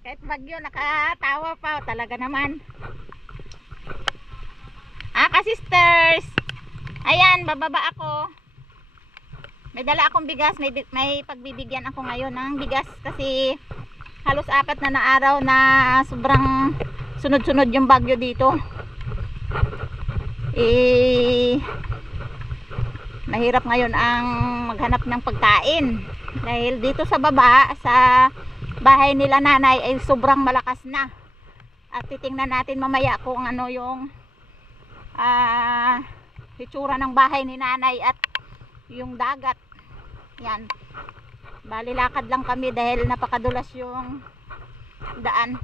Kahit bagyo, nakatawa pa. Talaga naman. Ka-sisters. Ayan, bababa ako. May dala akong bigas. May pagbibigyan ako ngayon ng bigas. Kasi halos 4 na araw na sobrang sunod-sunod yung bagyo dito. Mahirap ngayon ang maghanap ng pagkain. Dahil dito sa baba, sa bahay nila nanay ay sobrang malakas na. At titingnan natin mamaya kung ano yung itsura ng bahay ni nanay at yung dagat. Yan. Bali lakad lang kami dahil napakadulas yung daan.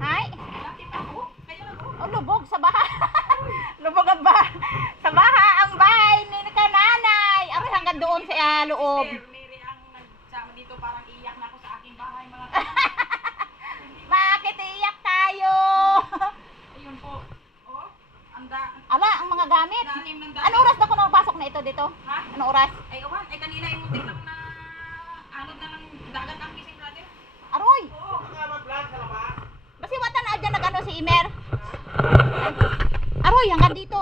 Hi. Oh, lubog sa baha. Lubog ang baha. Sa baha ang bahay ni nanay. Aray hanggang doon sa loob. Mary ang nagsama dito, parang iyak na ako sa aking bahay mga Bakit iyak tayo? Ayun po. Oh, Ala, ang mga gamit. danim. Ano oras na ko napasok na ito dito? Ha? Ano oras? Ay, awan. Ay, kanina yung muntik lang na anod na ng dagat ang kising brother. Aroy. Oo. Basi wata na dyan nag-ano si Imer. Aroy, hanggang dito.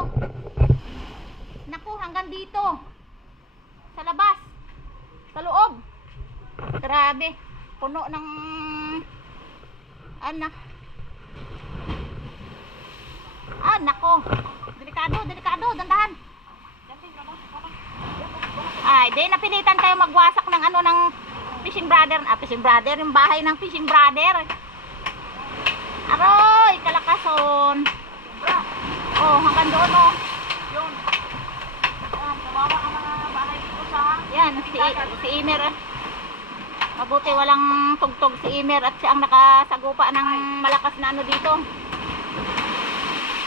Naku, hanggang dito. Sa labas. Sa loob. Grabe. Puno ng anak. Nako. Delikado, dandahan. Ay, di napilitan kayo magwasak ng ano ng fishing brother. Fishing brother, yung bahay ng fishing brother. Aroy, kalakason. Oh, hanggang doon oh. Yun. Kawawa ang mga bahay dito sa Yan, si Imer. Mabuti walang tugtog si Imer at siya ang nakasagupa ng malakas na ano dito.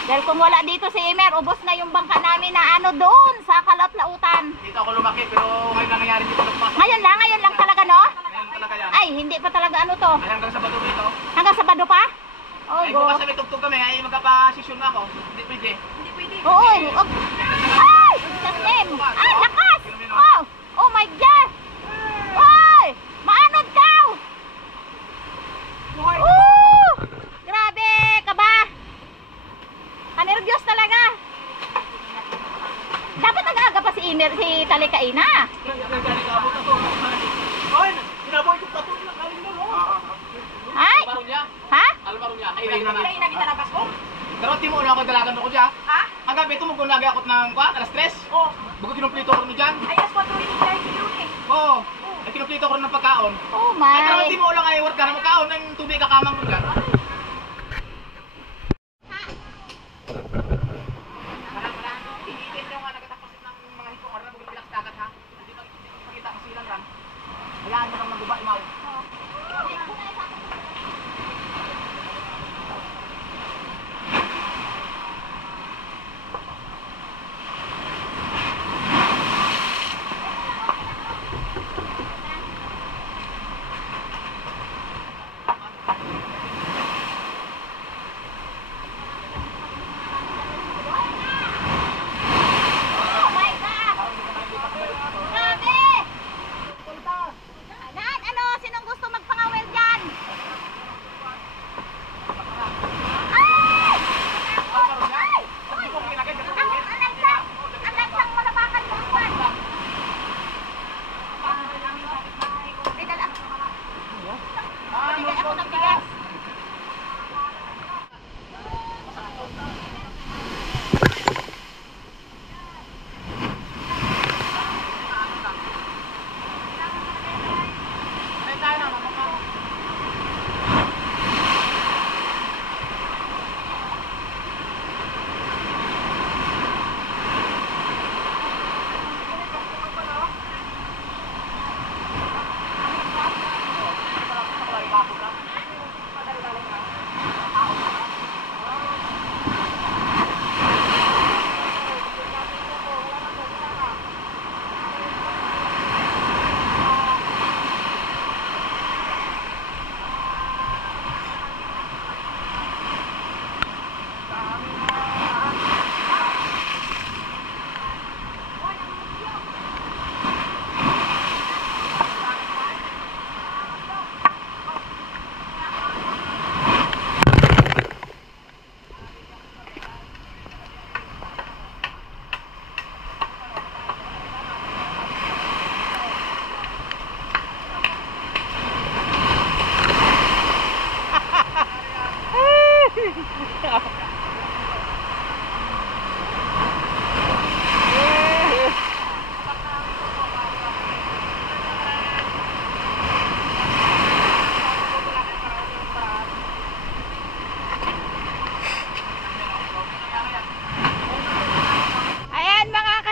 Dahil kung wala dito si Imer, ubos na yung bangka namin na ano doon sa Kalaplautan. Dito ako lumaki pero ngayon lang nangyari dito nagpasok. Ngayon lang talaga no? Ngayon talaga yan. Ay, hindi pa talaga ano to. Ay hanggang Sabado dito. Hanggang Sabado pa? Oh, Ay go. bukas may tugtog kami, ay magkapasisyon na ako. Hindi pwede. Hindi pwede. Oo, ay! Sa name! Ay, lakas! Oh my God! Oy! Maanod ka! Grabe ka ba? Kanervyos talaga. Dapat nag-aga pa si Imer, si Talikaina. Nagkakabot ako. Oy, sinaboy ko tato lang kaling mo. Ay! Almaro niya. Ha? Almaro niya. Ay Hindi na. na kita nabas ko. Pero timo na ako dalagan ako diya. Ha? Ang gabi ito mo gunagi ako ng kwa, alas 3. Oh. Bago kinumplito ko rin diyan. Ay, as 4 rin tayo yun eh. Oo. Ay kinumplito ko rin ng pagkaon. Oh Ay pero my. timo lang ay work ka na magkaon ng tubig kakamang mo diyan. Hayaan mo lang maguba imaw.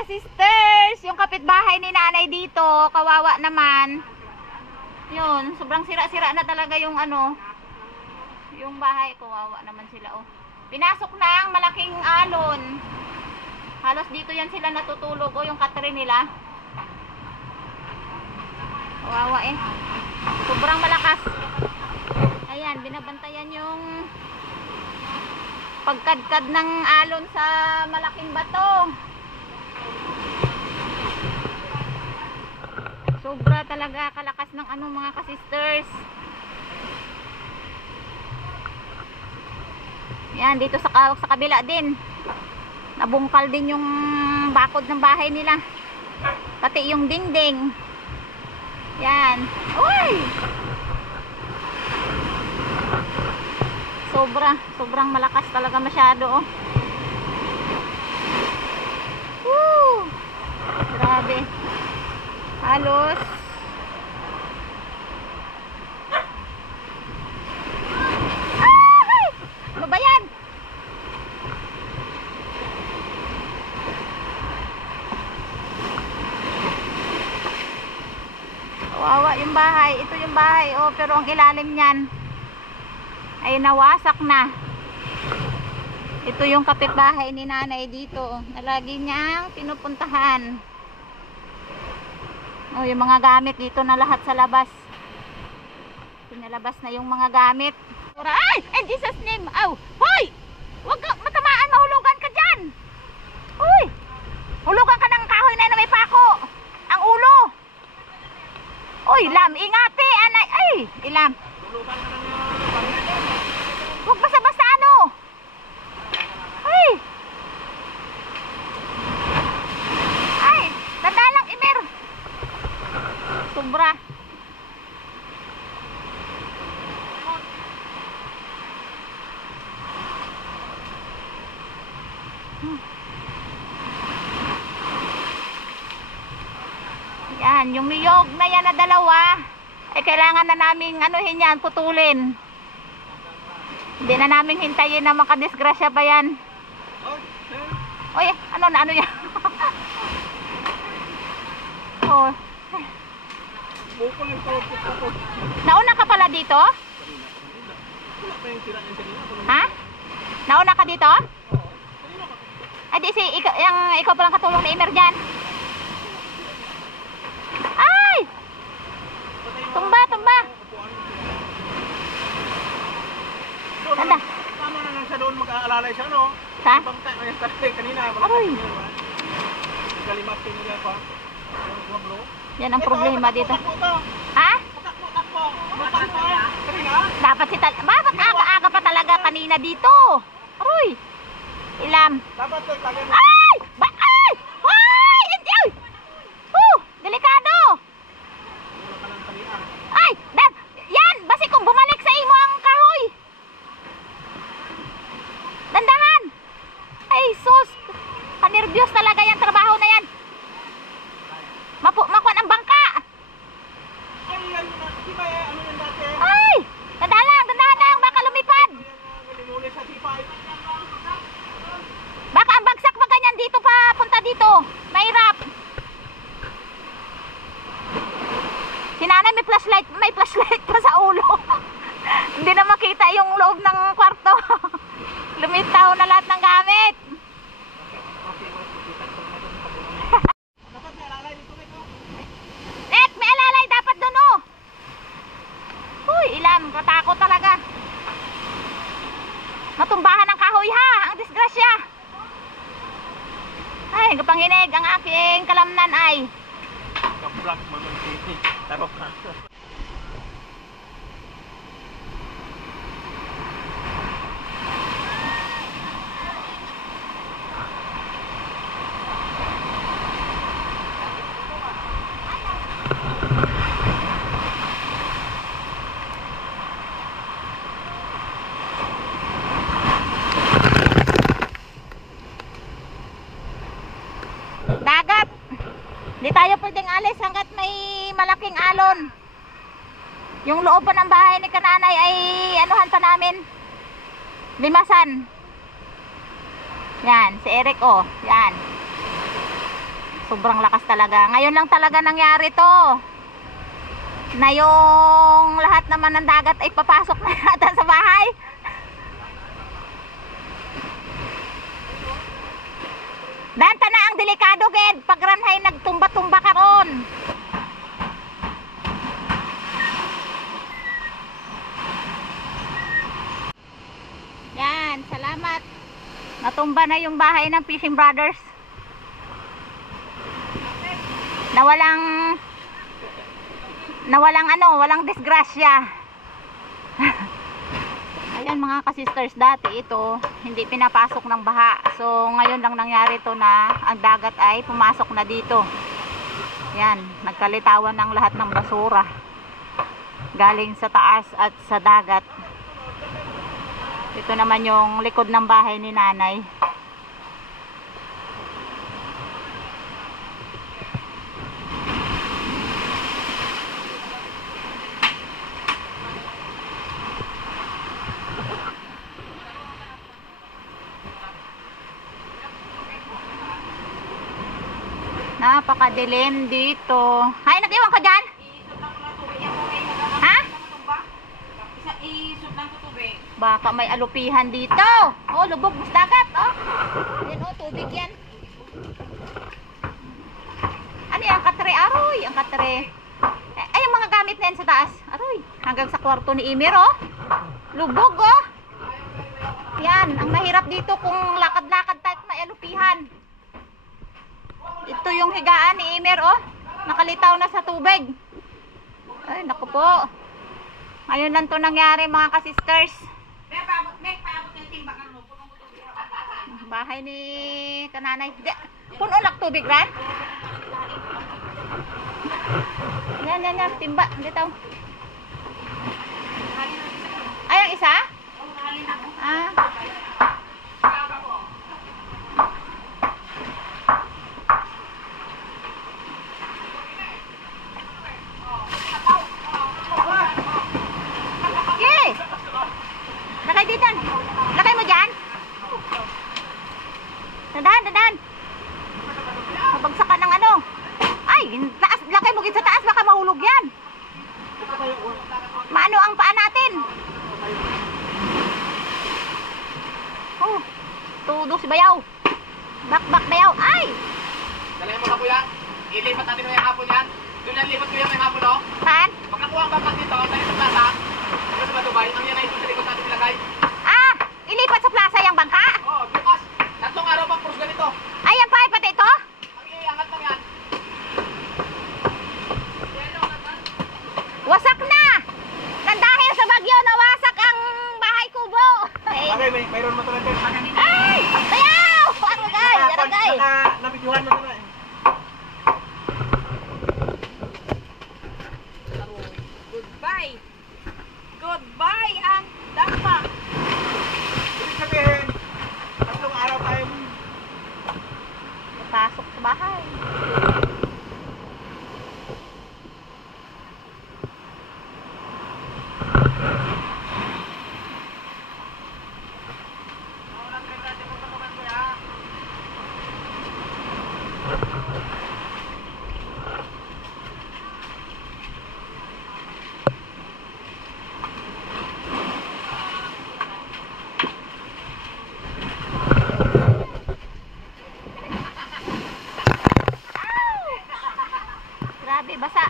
ka-sisters, yung kapitbahay ni nanay dito, kawawa naman. Yun, sobrang sira-sira na talaga yung ano, yung bahay. Kawawa naman sila, oh. Pinasok na ang malaking alon. Halos dito yan sila natutulog, oh, yung katrin nila. Kawawa eh. Sobrang malakas. Ayan, binabantayan yung pagkadkad ng alon sa malaking bato. Sobra talaga kalakas ng ano mga ka-sisters. Yan, dito sa kabila din. Nabungkal din yung bakod ng bahay nila. Pati yung dingding. Yan. Uy! Sobrang malakas talaga masyado, oh. Woo! Grabe. Halos ay! Ano ba yan? Kawawa yung bahay. Ito yung bahay, oh, pero ang ilalim niyan ay nawasak na. Ito yung kapitbahay ni nanay dito na lagi niyang pinupuntahan. Oh, yung mga gamit dito na lahat sa labas. Pinalabas na yung mga gamit. Ay! In Jesus name! Aw! Hoy! Huwag kang matamaan, mahulugan ka dyan! Hoy! Hulugan ka ng kahoy na may pako! Ang ulo! Uy, Lam! Ingate! Anay! Ay! Ilam! Huwag basta-basta ano! Ay! Ay! Tanda lang, Imer! Sobra. Yan, yung niyog na yan na dalawa ay kailangan na naming anuhin yan, putulin. Hindi na namin hintayin na makadisgrasya pa yan. Oy, ano yan? Oh. Bukol yung tawag ko. Nauna ka pala dito? Wala pa yung sira ng kanina. Ha? Nauna ka dito? Ay, di si ikaw palang katulong ni Imer dyan. Ay! Tumba! Tanda. Tama na lang siya doon mag-aalalay siya, no? Sa? Bangtay na yung talalay kanina. Aroy. Kalimatin nila pa. Yan ang problema dito. Ha? Takbo. Kanina? Dapat si bakit aga-aga pa talaga kanina dito? Aroy! Ilam. Dapat lagyan mo. Ay! Ay! Ay! Ay! Delikado! Wala ka ng talian. Ay! Yan! Basi kung bumalik sa imo ang kahoy! Dandahan! Ay, sus! Panervyos talaga yung trabaho na yan. Makuan ang bangka! Ay, yan na. Di ba ano yan dati? Ay! Dandahan lang! Baka lumipad! Galimuli sa tipay. Baka ang bagsak pa ganyan dito pa punta dito. Mahirap. Si nanay may flashlight pa sa ulo. Hindi na makita yung loob ng kwarto. Lumitaw na lahat ng gamit. Dapat may alalay dito nito. May alalay dapat doon, oh. Uy, Ilam, katakot talaga. Matumbahan ng kahoy ha, ang disgrasya. Ay, kapanginig ang aking kalamnan ay. Ka-vlog mo ng titi. Tarok ka. Dagat. Di tayo pwedeng alis hanggat may malaking alon. Yung loob pa ng bahay ni kananay ay anuhan pa namin. Limasan. Yan, si Eric, oh. Yan. Sobrang lakas talaga. Ngayon lang talaga nangyari to. Na yung lahat naman ng dagat ay papasok na yata sa bahay. Danta na ang delikado, Ged. Pag ranhay nagtumba-tumba karon. Yan, salamat. Natumba na yung bahay ng Fishing Brothers. Walang disgrasya. Ayan mga kasisters, dati ito hindi pinapasok ng baha. So ngayon lang nangyari to na ang dagat ay pumasok na dito. Yan, nagkalitawan ng lahat ng basura galing sa taas at sa dagat. Ito naman yung likod ng bahay ni nanay. Napakadilim dito. Hay, nag-iwan ka dyan? Iisot lang ko ng tubig. Yan po ay mag-anak. Ha? Tumba. Isa iisot lang ko tubig. Baka may alupihan dito. Oh, lubog, mas dagat. Oh. Yan, oh, tubig yan. Ano yan? Katre, aroy. Ang katre. Ay, yung mga gamit na yan sa taas. Aroy. Hanggang sa kwarto ni Imer, oh. Lubog, oh. Yan. Ang mahirap dito kung lakad-lakad tayo may alupihan. Ito yung higaan ni Imer, oh. Nakalitaw na sa tubig. Ay, naku po. Ngayon lang to nangyari, mga kasisters. May paabot ng timbangan mo. Punong tubig. Bahay ni kananay. Puno lang tubig, Ran? Yan. Timba. Dito. Ay, ang isa? Ah. Lakay dito. Lakay mo dyan. Dadan. Mabagsak ka ng ano. Ay, taas, lakay mo sa taas. Baka mahulog yan. Maano ang paa natin. Oh, tudo si Bayaw. Bak Bayaw. Ay! Dalayan mo na kuya. Ilipat natin mo yung hapon yan. Doon yan lipat kuya may hapon, oh. Saan? Pag nakuha ang bangkat dito, dahil sa plaza, dito sa Dubai, ang yan ay doon sa likod natin ilagay. Ah! Ilipat sa plaza yung bangka? Oo, bukas. 3 araw pang pros ganito. Ayan pa, pati ito? Ang iangat lang yan. Wasak na! Dahil sa bagyo, nawasak ang bahay kubo. Bagay, mayroon mo talaga. Ay! Bayaw! Aragay! Nabidyohan mo na eh. Goodbye ang dama. Ibig sabihin, 3 araw tayo. Pasok sa bahay. Grabe, basa.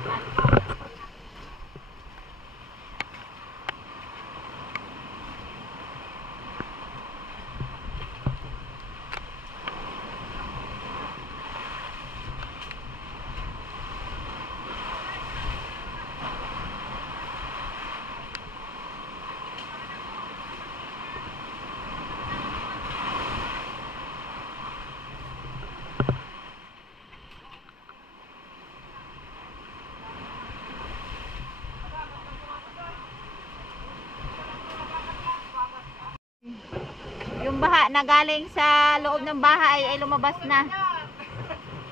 Yung baha na galing sa loob ng bahay ay lumabas na.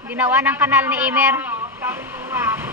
Ginawa ng kanal ni Imer. Daming bunga.